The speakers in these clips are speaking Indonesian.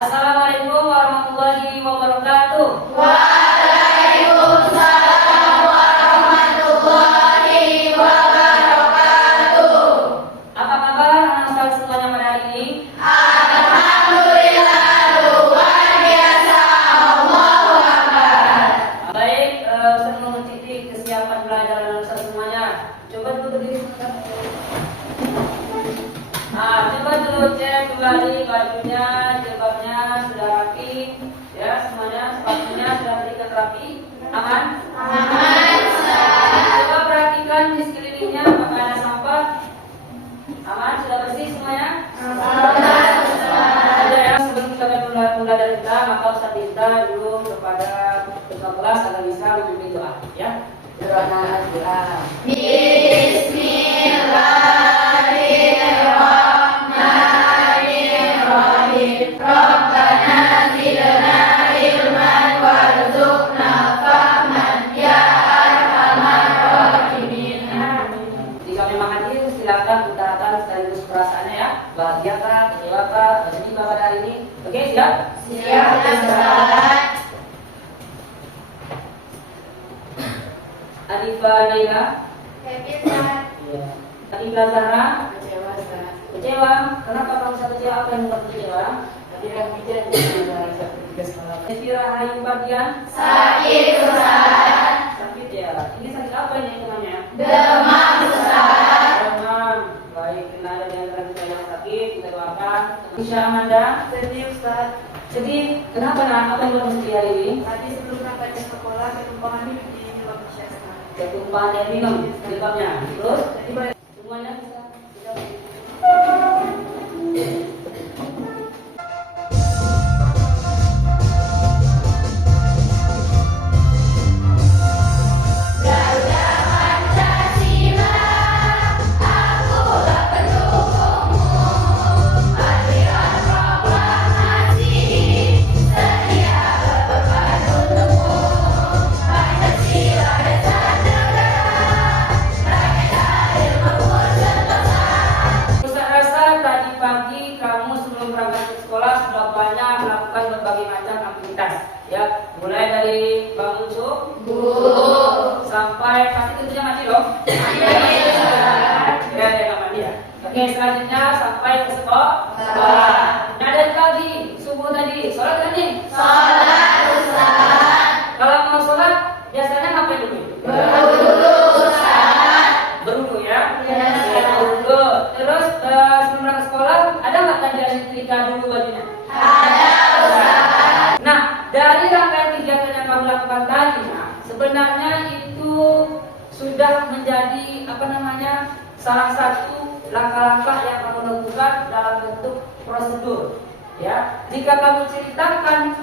Assalamualaikum warahmatullahi wabarakatuh. Waalaikumsalam warahmatullahi wabarakatuh. Apa kabar anak-anak semuanya pada hari ini? Alhamdulillah luar biasa. Allahu Akbar. Baik, sebelum mencuci kesiapan belajar anak-anak semuanya, coba dulu berdiri sebentar. Coba dulu cek kembali bajunya, jilbabnya sudah rapi, ya semuanya, sepatunya sudah berikan rapi, aman? Aman. Coba perhatikan di sekelilingnya apakah ada sampah, aman? Sudah bersih semuanya? Ada ya, sebelum kita mulai dari kita, maka Ustaz minta dulu kepada ketua kelas agar bisa memimpin doa, ya. Bismillahirrahmanirrahim. Bismillahirrahmanirrahim. Rabbana zidna ilman warzuqna fahman ya arhamar rahimin. Jika memang hadir, silakan utarakan sekaligus perasaannya ya. Bahagia kah, kecewa kah, sedih kah pada hari ini? Oke, siap? Siap Ustaz. Adifa Naila, Happy Ustaz. Adifa Zahra, Kecewa Ustaz. kecewa. Kenapa kamu bisa kecewa? Apa yang membuat kecewa? Tadi kan hujan di tiga sekolah. Kira Ayu bagian Sakit Ustaz. sakit ya. Ini sakit apa ini namanya? Demam Ustaz. Demam. Baik, karena ada yang kita yang sakit, kita doakan. Insya Amanda, Sedih Ustaz. sedih. Kenapa nak? Apa yang membuat sedih hari ini? Tadi sebelum sampai ke sekolah ketumpangan di jilbab Ustaz. Ketumpahan air minum jilbabnya. Terus Jadi balik. semuanya bisa. Ustaz rasa tadi pagi kamu sebelum berangkat ke sekolah sudah banyak melakukan berbagai macam aktivitas, ya. Mulai dari bangun subuh sampai pasti tentunya mandi dong. Ya, nggak mandi ya. Oke, selanjutnya sampai ke sekolah. Nah, dari pagi subuh tadi sholat kan nih? Sholat Ustaz. Kalau mau sholat biasanya ngapain dulu? Berwudu Ustaz. Berwudu ya. Ya. Berwudu. Terus sebelum berangkat sekolah ada nggak tadi setrika dulu bajunya? Ada Ustaz. Nah, dari rangkaian kegiatan yang kamu lakukan tadi, nah, sebenarnya itu sudah menjadi salah satu langkah-langkah yang kamu lakukan dalam bentuk prosedur. Ya, jika kamu ceritakan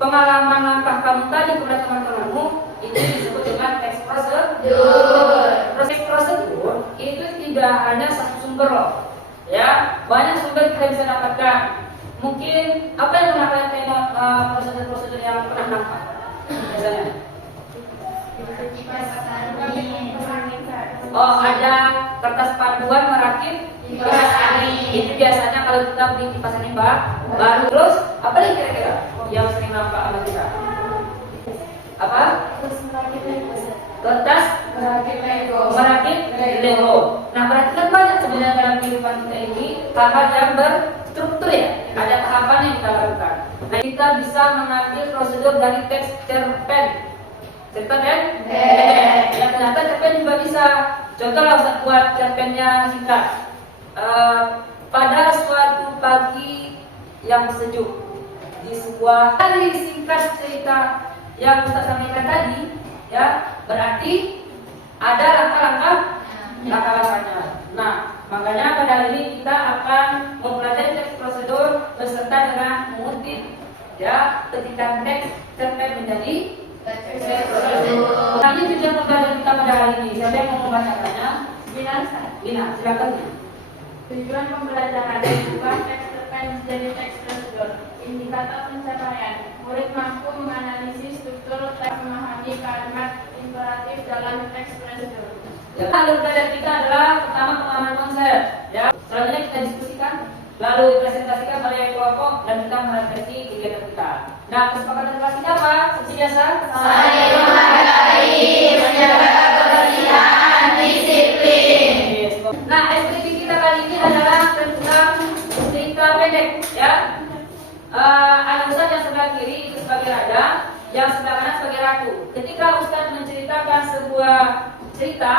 pengalaman langkah kamu tadi kepada teman-temanmu, itu disebut dengan teks prosedur. Proses prosedur itu tidak hanya satu sumber loh. Ya, banyak sumber kita bisa dapatkan. Mungkin apa yang kalian tengok prosedur-prosedur yang pernah nampak biasanya? Oh, ada kertas panduan merakit kipas angin. Itu biasanya kalau kita beli kipas angin baru. Terus apa lagi kira-kira yang sering nampak sama kita? Apa? Kertas merakit Lego. Nah, perhatikan banyak sebenarnya dalam kehidupan kita ini hal-hal yang berstruktur ya. Ada tahapan yang kita lakukan. Nah, kita bisa mengambil prosedur dari teks cerpen. Cerpen kan? Ya, ternyata cerpen juga bisa. Contohlah Ustaz buat cerpennya singkat. Pada suatu pagi yang sejuk di sebuah hari, singkat cerita yang Ustaz sampaikan tadi, ya berarti ada langkah-langkahnya. Nah, makanya pada hari ini kita akan mempelajari teks prosedur beserta dengan mengutip ya petikan teks cerpen menjadi teks prosedur. Nah, ini tujuan pembelajaran kita pada hari ini. Siapa yang mau membacakannya? Gina, silakan. Tujuan pembelajaran mengubah teks cerpen menjadi teks prosedur. Indikator pencapaian: murid mampu menganalisis struktur teks, memahami kalimat imperatif dalam teks prosedur. Ya, alur belajar kita adalah pertama pemahaman konsep. Ya, selanjutnya kita diskusikan lalu dipresentasikan oleh kelompok dan kita merefleksi kegiatan kita. Nah, kesepakatan kelasnya apa? Seperti biasa. Saling menghargai, menjaga kebersihan, disiplin. Nah, SPP kita kali ini adalah tentang cerita pendek, ya. Ada Ustadz yang sebelah kiri itu sebagai raja, yang sebelah kanan sebagai ratu. Ketika Ustadz menceritakan sebuah cerita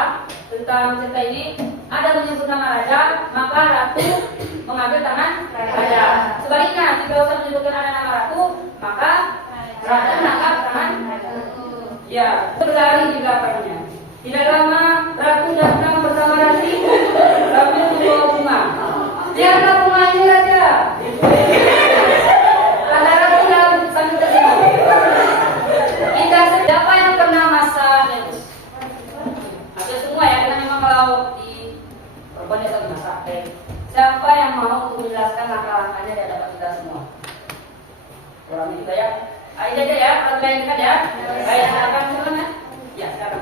tentang cerita ini, ada menyebut nama raja, maka ratu mengambil tangan raja. Sebaliknya, jika Ustadz menyebutkan ada nama ratu, maka raja menangkap tangan ratu. Ya, berlari di belakangnya. Tidak lama, ratu datang bersama Rati sambil membawa bunga. Siapa bunga ini raja? Kata ratu dan sambil tersenyum. Kita siapa yang pernah masak? Hampir semua ya, karena memang kalau di perempuan biasa masak. Siapa yang mau untuk menjelaskan langkah-langkahnya di hadapan kita semua? Orang juga ya. Ayo aja ya, kalau lain kan ya. Baik, silakan silakan. Ya, silakan.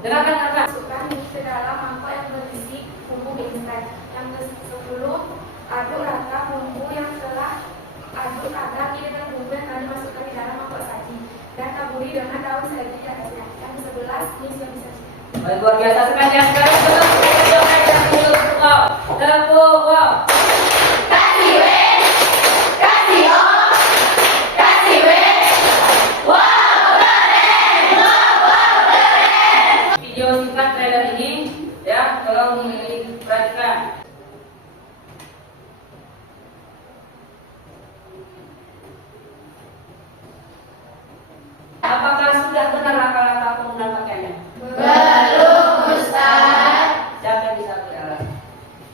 Dengarkan kakak. Masukkan ke dalam mangkok yang berisi bumbu instan. Yang ke-10, aduk rata bumbu yang telah aduk agar dengan bumbu yang telah dimasukkan di dalam mangkok saji dan taburi dengan daun seledri di atasnya. Yang ke-11, isi yang disaji. Luar biasa sekali ya. Sekarang kita wow. Tepuk wow. Kasih weh, kasih om, kasih weh. Wow, keren, wow, keren. Video singkat trailer ini ya, tolong diperhatikan. Apakah sudah benar langkah-langkah penggunaan pakaiannya? Belum, Ustaz. Siapa yang bisa berjalan?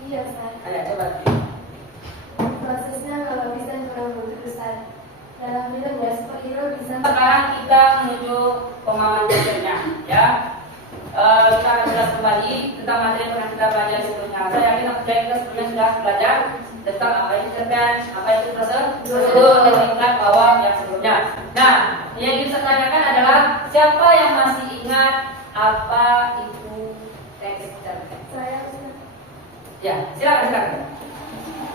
Iya, Ustaz. Ayo coba. Prosesnya kalau bisa kurang Ustaz. Dalam film ya, superhero bisa. Sekarang kita menuju pemahaman dasarnya, ya. Kita akan jelas kembali tentang materi yang pernah kita belajar sebelumnya. Saya yakin kita sebelumnya sudah belajar tentang apa itu cerpen, apa itu prosedur, dan ingat bahwa yang sebelumnya. Nah, yang ingin saya tanyakan adalah siapa yang masih ingat apa itu teks cerpen? Saya Ustaz. Ya, silakan.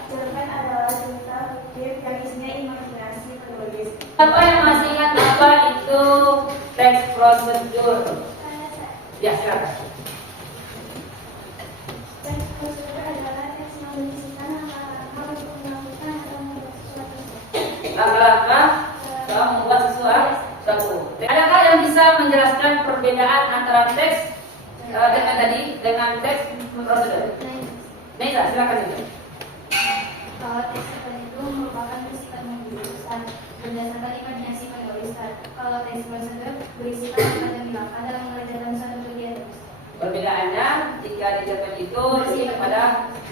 Cerpen adalah cerita fiktif yang isinya imajinasi penulis. Siapa yang masih ingat apa itu teks prosedur? Ya, silakan. Teks prosedur adalah teks yang berisikan langkah-langkah untuk melakukan atau membuat sesuatu. Langkah-langkah dalam membuat sesuatu. Adakah yang bisa menjelaskan perbedaan antara teks dengan teks prosedur? Nisa, silakan. Kalau teks cerpen itu merupakan bersifat menjurusan berdasarkan imajinasi penulisan. Kalau teks prosedur berisikan semacam langkah dalam mengerjakan suatu kegiatan. Perbedaannya jika di cerpen itu lebih kepada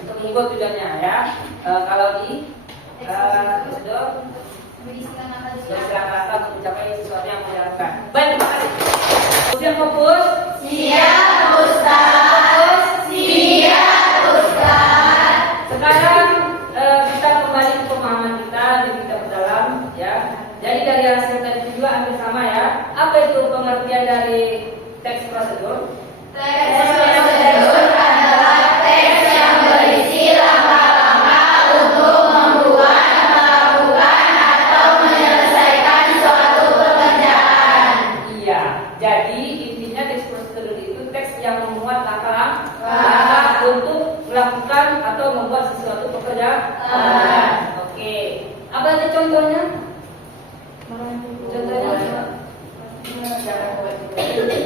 untuk menghibur tujuannya ya. Kalau di prosedur Berisikan langkah bersilakan untuk mencapai sesuatu yang mau dilakukan. Baik, terima kasih. Sudah fokus? Siap, Ustaz. Siap, Ustaz. Sekarang kita kembali ke pemahaman kita dan kita berdalam ya. Jadi dari hasil tadi juga hampir sama ya. Apa itu pengertian dari teks prosedur? Teks prosedur adalah teks yang berisi langkah-langkah untuk membuat, melakukan, atau menyelesaikan suatu pekerjaan. Iya. Jadi intinya teks prosedur itu teks yang memuat langkah-langkah untuk melakukan atau membuat sesuatu pekerjaan. Oke. Apa itu contohnya? Contohnya apa?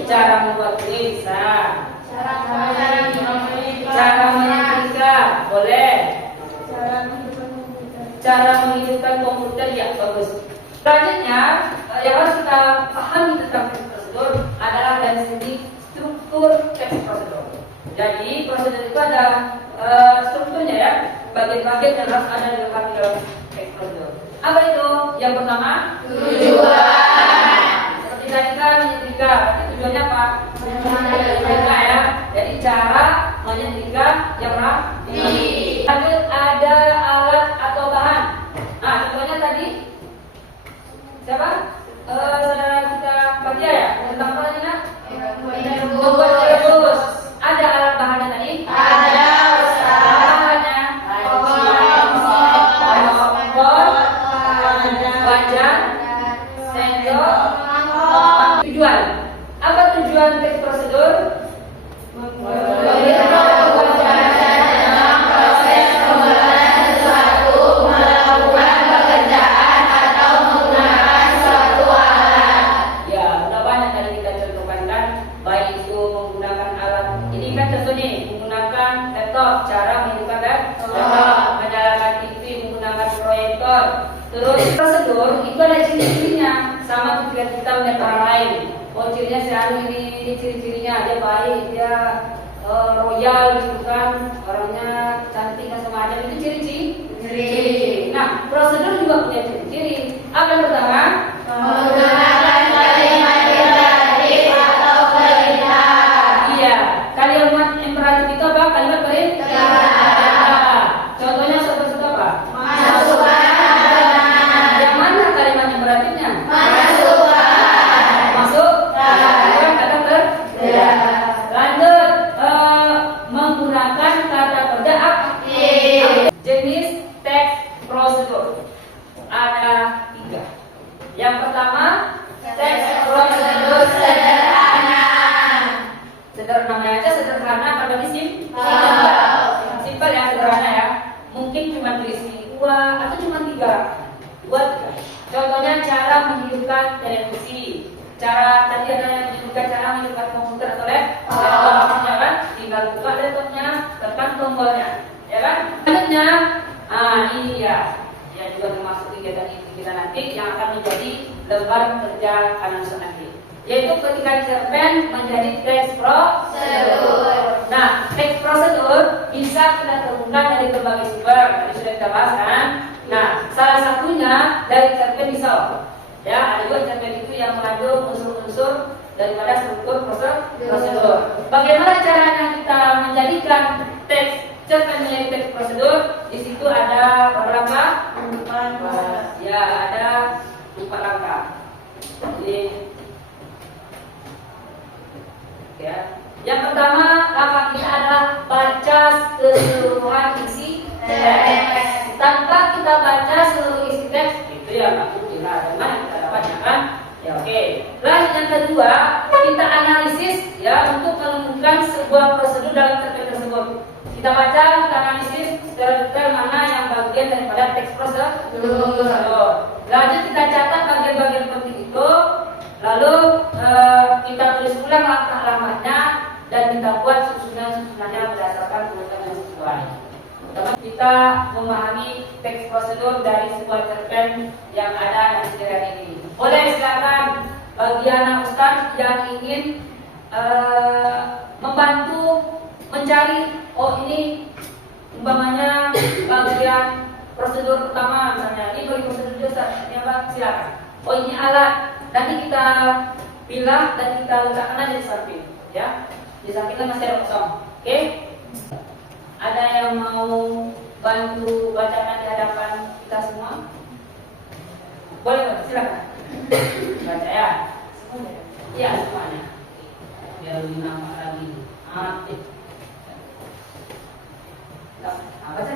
Cara membuat kue bisa. Cara menyetrika boleh. Cara menghidupkan komputer ya bagus. Selanjutnya yang harus kita pahami tentang teks prosedur adalah dari segi struktur teks prosedur. Jadi prosedur itu ada strukturnya ya, bagian-bagian yang harus ada dilengkapi dalam teks prosedur. Apa itu? Yang pertama, Tujuan. seperti tadi kan menyetrika, tujuannya apa? Menyetrika ya. Jadi cara menyetrika yang rapi. Lanjut ada alat atau bahan. Nah, contohnya tadi siapa? Saudara kita Fatia ya. Tentang apa tadi nak? Membuat rebus. Ada alat bahannya tadi? Ada, Ustaz. Bahannya? Terus prosedur itu ada ciri-cirinya, sama ketika kita melihat orang lain. Oh cirinya selalu ini ciri-cirinya dia baik, dia royal gitu kan, orangnya cantik dan semacam itu ciri-ciri. Nah prosedur juga punya ciri-ciri. Apa yang pertama? Menggunakan kalimat imperatif atau perintah. Iya, kalimat imperatif itu apa? Kalimat perintah. Contohnya seperti apa? Masukkan makanan. Yang mana kalimat imperatifnya? Masukkan. Masuk. Bukan kata kerja. Lanjut, menggunakan kata kerja aktif. Jenis teks prosedur ada 3. Yang pertama, teks prosedur Sederhana. sederhana aja, sederhana kalau di simpel ya, sederhana ya. Mungkin cuma berisi 2 atau cuma 3. Buat contohnya cara menghidupkan televisi. Cara tadi ada yang menyebutkan cara menghidupkan komputer atau laptop, ya kan? Tinggal buka laptopnya, tekan tombolnya, ya kan? Selanjutnya, iya, ya juga termasuk kegiatan ini kita nanti yang akan menjadi lembar kerja analisis nanti. Yaitu ketika cerpen menjadi teks prosedur. Nah, teks prosedur bisa kita temukan dari berbagai sumber, tadi sudah kita bahas kan? Nah, salah satunya dari cerpen misal. Ya, ada juga cerpen itu yang mengandung unsur-unsur daripada struktur prosedur. Bagaimana caranya kita menjadikan teks cerpen menjadi teks prosedur? Di situ ada beberapa langkah. Ya, ada 4 langkah. Jadi, ya. Yang pertama, langkah kita adalah baca keseluruhan isi teks. Tanpa kita baca seluruh isi teks, itu ya nggak mungkin lah. Dengan kita dapatnya kan? Ya oke. Lalu yang kedua, kita analisis ya untuk menemukan sebuah prosedur dalam cerpen tersebut. Kita baca, kita analisis secara detail mana yang bagian daripada teks prosedur. Lalu kita catat bagian-bagian penting itu. Lalu kita tulis ulang langkah-langkahnya dan kita buat susunan-susunannya berdasarkan urutan yang sesuai. Pertama kita memahami teks prosedur dari sebuah cerpen yang ada di sederhana ini. Boleh silakan bagi anak ustaz yang ingin membantu mencari, oh ini umpamanya bagian prosedur pertama misalnya, ini bagi prosedur dasar, ini apa? Silakan. Oh ini alat. Nanti kita pilih dan kita letakkan aja di samping, ya. Di sampingnya masih ada kosong. Oke? Ada yang mau bantu bacakan di hadapan kita semua? Boleh, silakan. Baca ya. Semuanya. Iya, semuanya. Biar lebih nampak lagi. Aktif. Baca.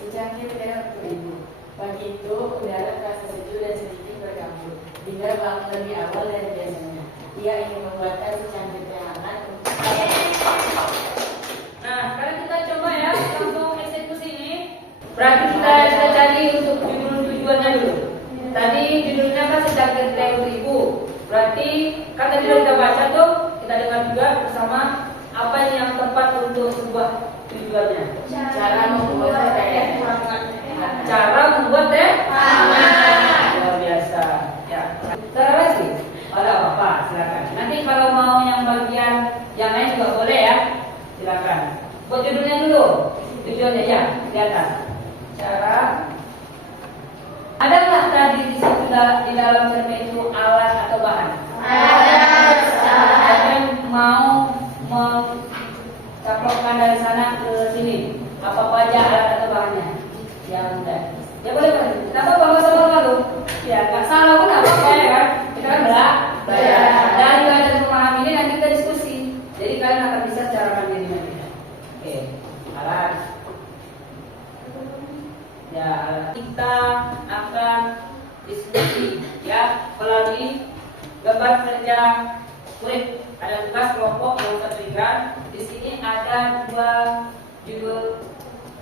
Secangkir udara beribu. Pagi itu udara terasa sejuk dan sedikit berkabut. Dinda bangun lebih awal dari biasanya. Ia ingin membuatkan secangkir teh hangat untuk. Nah, sekarang kita coba ya langsung eksekusi ini. Berarti kita cari untuk judul-tujuannya dulu. Tadi judulnya kan secangkir teh beribu. Berarti kan tadi sudah kita baca tuh, kita dengar juga bersama apa yang tepat untuk sebuah tujuannya. Cara membuat teh. Cara membuat teh luar biasa. Ya. Cara lagi. Kalau apa? Silakan. Nanti kalau mau yang bagian yang lain juga boleh ya. Silakan. Buat judulnya dulu. Tujuannya ya, kelihatan. Cara. Adakah tadi di situ di dalam cerpen itu alat atau bahan? Ada yang mau mencaplokkan dari sana ke sini. Apa aja alat atau bahannya? Yang mudah. Ya boleh. Kenapa bawa sama lalu? Ya nggak salah pun apa ya kan? Kita kan belajar. Dari belajar memahami ini nanti kita diskusi. Jadi kalian akan bisa secara mandiri nanti. Oke, alat. Ya, kita akan diskusi ya melalui gambar kerja kulit. Ada tugas kelompok yang kita berikan. Di sini ada 2 judul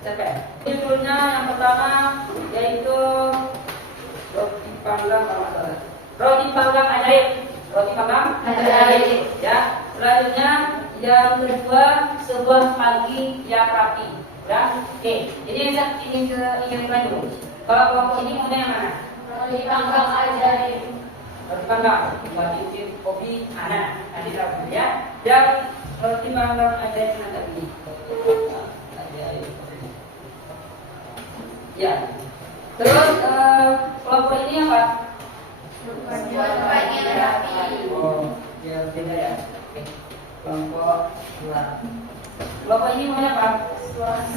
cerpen. Judulnya yang pertama yaitu roti panggang ajaib. Roti panggang ajaib. Roti panggang ajaib. Ya. Selanjutnya yang kedua sebuah pagi yang rapi. Ya. Oke. Jadi ini ingin dulu. Kalau kelompok ini maunya yang mana? Roti panggang ajaib. Roti panggang, buat diukir kopi anak. Nanti tahu ya. Dan roti panggang ajaib nanti ini. Ajaib. Ya. Terus kelompok ini apa? Bapaknya rapi. Oh, ya beda ya. Oke. Kelompok dua. Kelompok ini maunya apa?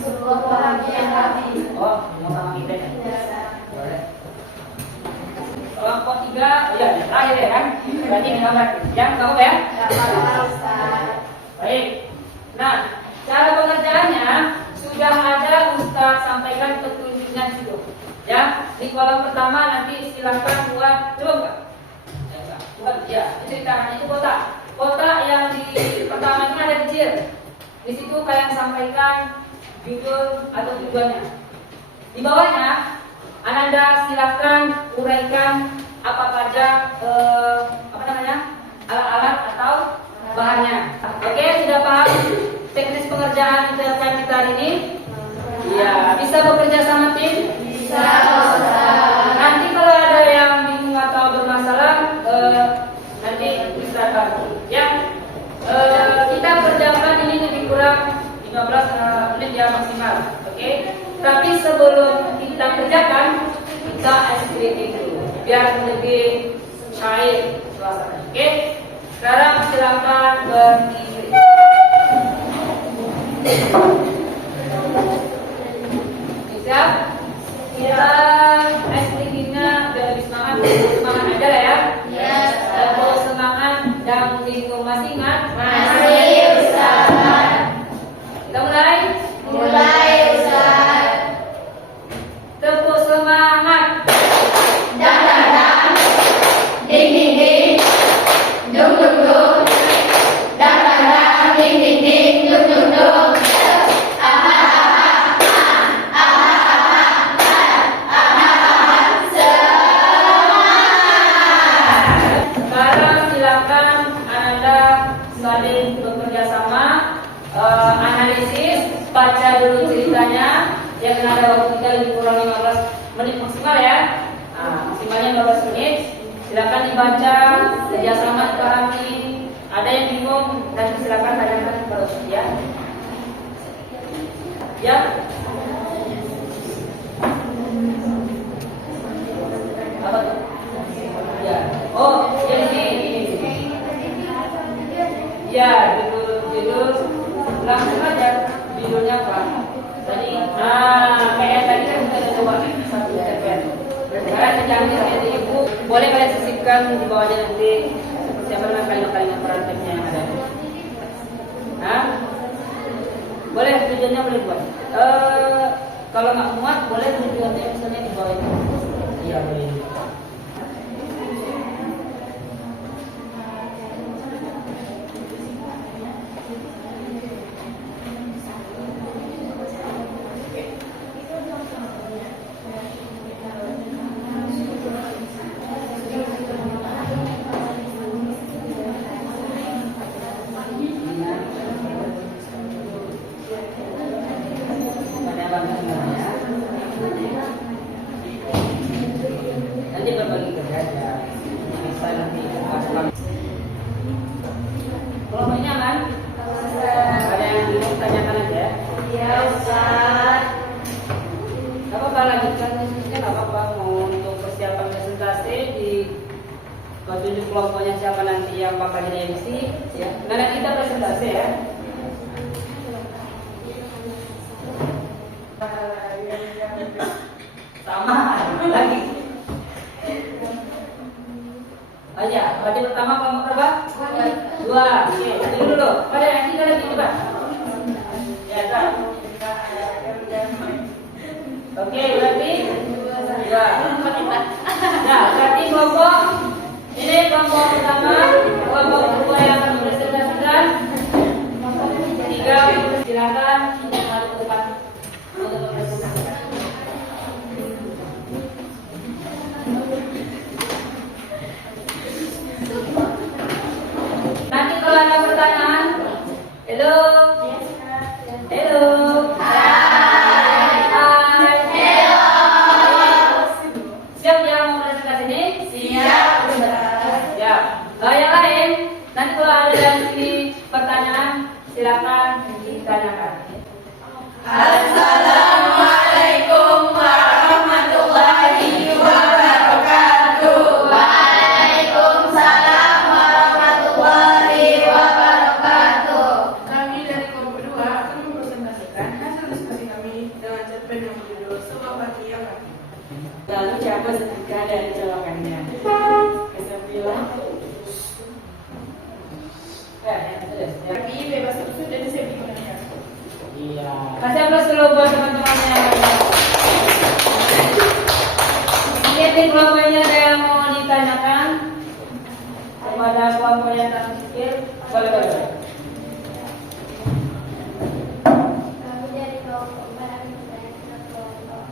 Sebuah bahagia rapi. Oh, mau sama kita ya? Boleh. Kelompok tiga, ya terakhir ya kan? Berarti ini gambar. Yang kamu ya? Baik. Nah, cara pengerjaannya sudah ada Ustaz sampaikan petunjuknya di situ. Ya, di kolom pertama nanti silakan buat coba enggak? Ya, enggak. Buat ya, ceritakan itu kotak. Kotak yang di pertama ini ada kecil. Di situ kalian sampaikan judul atau tujuannya. Di bawahnya Anda silakan uraikan apa saja alat-alat atau bahannya. Oke, sudah paham teknis pengerjaan UTLKM kita hari ini? Ya, bisa bekerja sama tim? Bisa. Nanti kalau ada yang bingung atau bermasalah, nanti bisa bantu. Ya, kita kerjakan ini lebih kurang 15 menit ya maksimal. Oke. Tapi sebelum kita kerjakan, kita activity dulu biar lebih cair suasana. Oke. Sekarang silakan berdiri. Siap? Kita activity-nya biar lebih semangat aja lah ya. Yes. Kalau semangat dan bingung masih ingat? Masih, Ustaz. Kita mulai. Mulai, Ustaz. Tepuk semangat. Dang, dang, dang. Ding, ding, ding. Dung, dung, dung. Dang, dang, dang. Ding, ding, ding. Dung, dung, dung. Sekarang silakan Anda saling bekerja sama, analisis, baca dulu ceritanya yang ada waktu kita lebih kurang 15 menit maksimal ya. Maksimalnya 15 menit. Silakan dibaca, kerjasama dipahami. Ada yang bingung, nanti silakan tanyakan kepada Ustaz ya. Ya. Apa tuh? Ya. Oh, ini. Ya, judul langsung aja judulnya apa? Tadi, kayak tadi kan kita udah coba satu cerpen. Sekarang dijamin dari ibu, boleh kalian sisipkan di bawahnya nanti siapa nama kalimat-kalimat perantaranya yang ada. Nah, boleh tujuannya boleh buat. Kalau nggak muat, boleh tujuannya misalnya di bawah itu. Iya boleh. Nanti berbagi kerja ya. Bisa nanti kalau ini kan ada yang bingung tanyakan aja. Ya, Ustaz. Gak apa-apa lanjutkan diskusinya, gak apa-apa. Mau untuk persiapan presentasi di tunjuk kelompoknya siapa nanti yang bakal jadi MC ya. Nah nanti kita presentasi ya. Sama lagi. Aja, berarti pertama kelompok berapa? Dua. Oke, jadi dulu. Pada yang kita lagi coba. Ya, tak. Oke, berarti dua. Nah, berarti kelompok ini kelompok pertama, kelompok kedua yang akan mempresentasikan. Tiga, silakan maju ke depan untuk mempresentasikan. Nanti kalau ada pertanyaan, hello, hello, hai, hello, presentasi ini? Siap, Ustaz. Ya. Yang lain, nanti kalau ada dari sini pertanyaan, silakan ditanyakan. Assalamualaikum warahmatullahi wabarakatuh. Waalaikumsalam warahmatullahi wabarakatuh. Kami dari kelompok 2 akan mempresentasikan hasil diskusi kami dengan cerpen yang berjudul Sebuah Pagi yang Rapi. Lalu siapa setrika dari colokannya? Kesembilan. Kami bebas usul dan saya dimana. Iya. Kasih aplaus dulu buat teman-temannya. Ini kelompoknya ada yang mau ditanyakan kepada kelompok yang tak pikir. Boleh. Kami dari kelompok 4 akan bertanya ke kelompok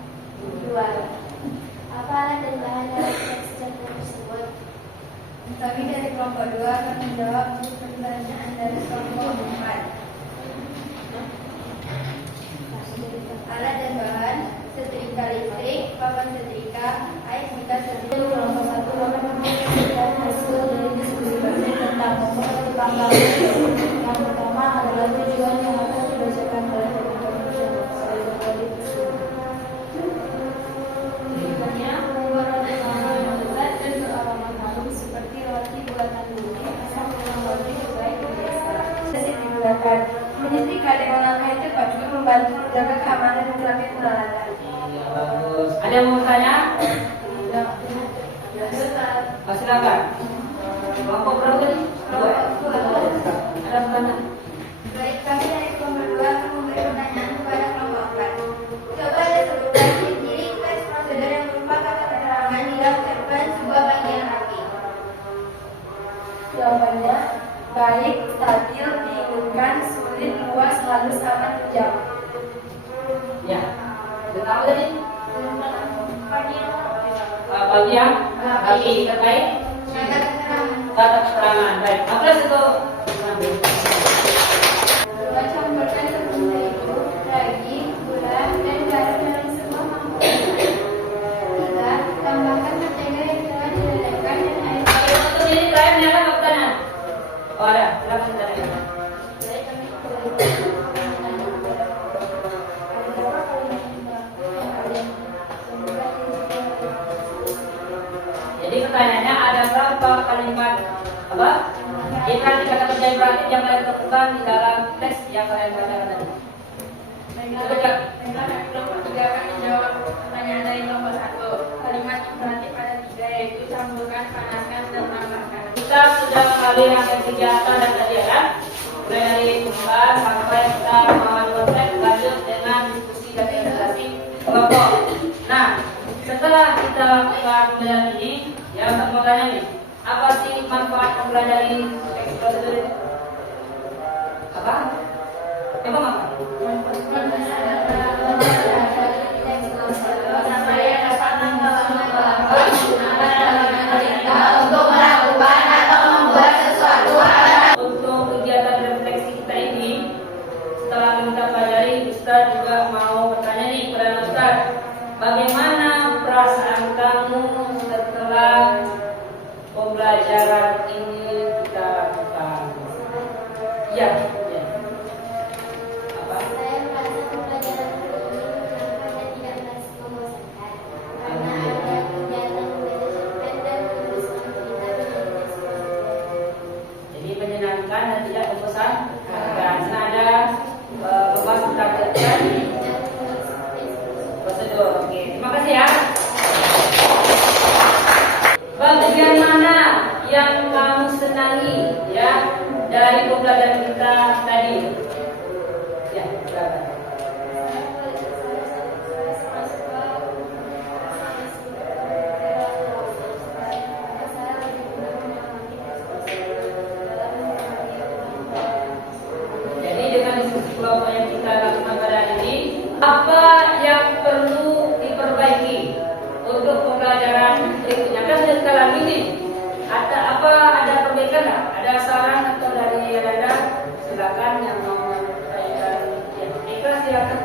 2. Apa alat dan bahan dalam teks cerpen tersebut? Kami dari kelompok 2 akan menjawab pertanyaan dari kelompok 4. Alat dan bahan: setrika listrik, papan setrika, air jika setrika. Kelompok 1 akan mempresentasikan hasil dari diskusi kami tentang pokok utama. Yang pertama adalah tujuan yang akan dibacakan oleh kelompok berikutnya membuat roti yang lezat dan beraroma harum seperti roti buatan bumi asal dengan roti baik biasa. Digunakan menyetrika dengan langkah yang tepat juga membantu menjaga keamanan dan kelamin peralatan. Iya, bagus. Ada yang mau tanya? Silakan. Kelompok berapa tadi? Dua. Ada pertanyaan? Baik, kami dari kelompok 2 akan memberi pertanyaan kepada kelompok 4. Coba disebutkan ciri teks prosedur yang merupakan keterangan di dalam cerpen sebuah bagian rapi. Jawabannya baik, stabil, diinginkan, sulit, luas, halus, aman, jauh. Ya. Dan apa tadi? Bagi yang terkait Ada keterangan. kata keterangan. Baik. Apa itu? Campurkan tepung terigu, daging, gula, dan garam dalam sebuah mangkok. 3. Tambahkan mentega yang telah dilelehkan dan air. Untuk ini kalian ada pertanyaan? Oh ada. Silakan ditanyakan. Baik, kami bertanya kepada berapa kalimat yang kalian temukan Jadi pertanyaannya ada berapa kalimat apa? Ikan kata kerja imperatif yang kalian temukan di dalam teks yang kalian bacakan tadi. Baiklah, kelompok 3 akan menjawab pertanyaan dari kelompok 1. Kalimat imperatif ada 3, yaitu campurkan, panaskan, dan tambahkan. Kita sudah kali yang kegiatan dan tadi ya. Mulai dari pembukaan sampai kita membuat teks lanjut dengan diskusi dan presentasi kelompok. Nah, setelah kita lakukan pembelajaran ini, ya untuk mau tanya nih, apa sih manfaat mempelajari teks prosedur ini? Apa? Apa manfaat? Untuk melakukan atau membuat sesuatu hal. Untuk kegiatan refleksi kita ini, setelah kita pelajari, Ustaz juga mau bertanya nih kepada Ustaz, bagaimana perasaan kamu setelah pembelajaran ini kita lakukan? Ya. Apa? Saya merasa pembelajaran hari ini menyenangkan dan tidak merasa membosankan karena ada kegiatan membaca cerpen dan menuliskan cerita menjadi teks prosedur. Jadi menyenangkan dan tidak membosankan. Karena ada pembahas tentang cerpen prosedur. Oke, terima kasih ya. Bagian mana yang kamu senangi ya dari pembelajaran kita tadi? Ya, silakan. Jadi dengan diskusi kelompok yang kita lakukan pada hari ini, apa yang perlu diperbaiki untuk pembelajaran berikutnya? Kan sudah kita lalui ini. Ada perbaikan nggak? Ada saran atau dari Anda? Silakan yang mau menyampaikan. Ya, ikhlas silakan.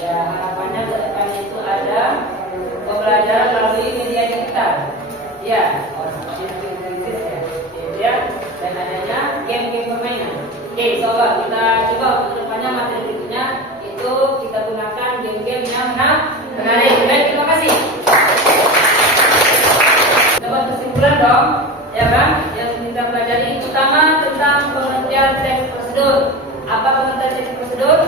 Ya harapannya Ya, ya, dan adanya game-game permainan. Oke, sobat, kita coba untuk depannya materi berikutnya itu kita gunakan game-game yang menarik. Baik, terima kasih. Dapat kesimpulan dong, ya kan? Yang kita pelajari utama tentang pengertian teks prosedur. Apa pengertian teks prosedur?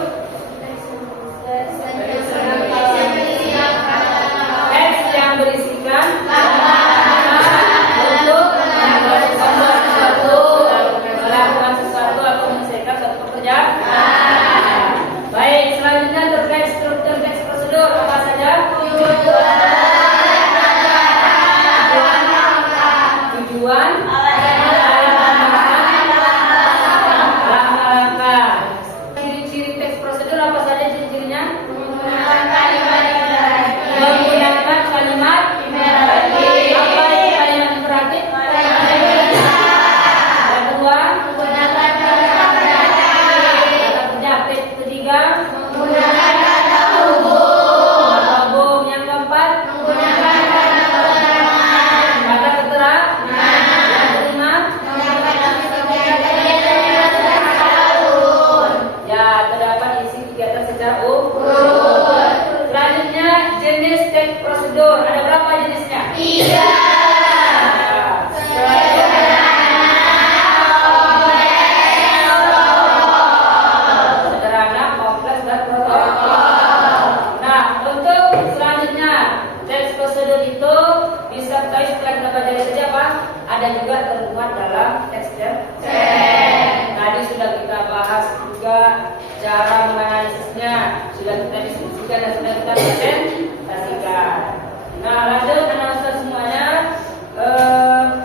Teks yang berisikan untuk melakukan sesuatu atau menyelesaikan suatu pekerjaan. Baik, selanjutnya terkait struktur teks prosedur apa saja? Tujuan, langkah-langkah. Ciri-ciri teks prosedur apa saja ciri-cirinya? Menggunakan kalimat imperatif. Apa itu kalimat imperatif? Yang kedua, kata kerja. Ketiga, kata hubung. Yang keempat, kata keterangan. Yang kelima, ya terdapat isi kegiatan secara urut. Selanjutnya jenis teks prosedur. Ada berapa jenisnya? 3. Sederhana, kompleks, dan protokol. Nah, untuk selanjutnya teks prosedur itu disertai setelah kita pelajari saja apa? Ada juga termuat dalam teks dan tadi sudah kita bahas juga cara menganalisisnya, sudah kita diskusikan dan sudah kita presentasikan. Nah, lanjut anak-anak semuanya,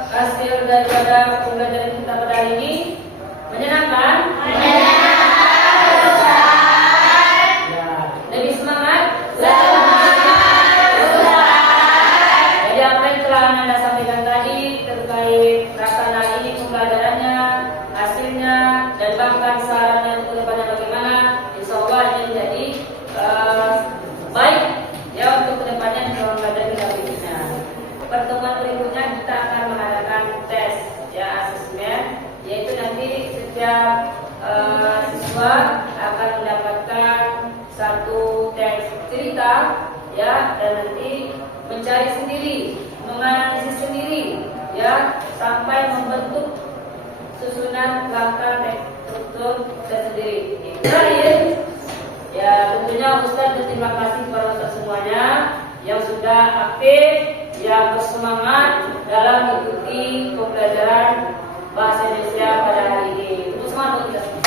hasil daripada pembelajaran kita pada hari ini menyenangkan? Ya, lebih semangat? Jadi apa yang telah Anda sampaikan tadi terkait pelaksanaan ini pembelajarannya, hasilnya, dan bahkan sarannya untuk depannya bagaimana, insya Allah ini menjadi baik ya untuk kedepannya di dalam belajar kita berikutnya. Pertemuan berikutnya kita akan mengadakan tes ya asesmen, yaitu nanti setiap siswa akan mendapatkan satu teks cerita ya, dan nanti mencari sendiri, menganalisis sendiri ya, sampai membentuk susunan langkah teks struktur tersendiri. Terakhir ya, tentunya Ustaz berterima kasih kepada Ustaz semuanya yang sudah aktif, yang bersemangat dalam mengikuti pembelajaran bahasa Indonesia pada hari ini. Semangat kita semua.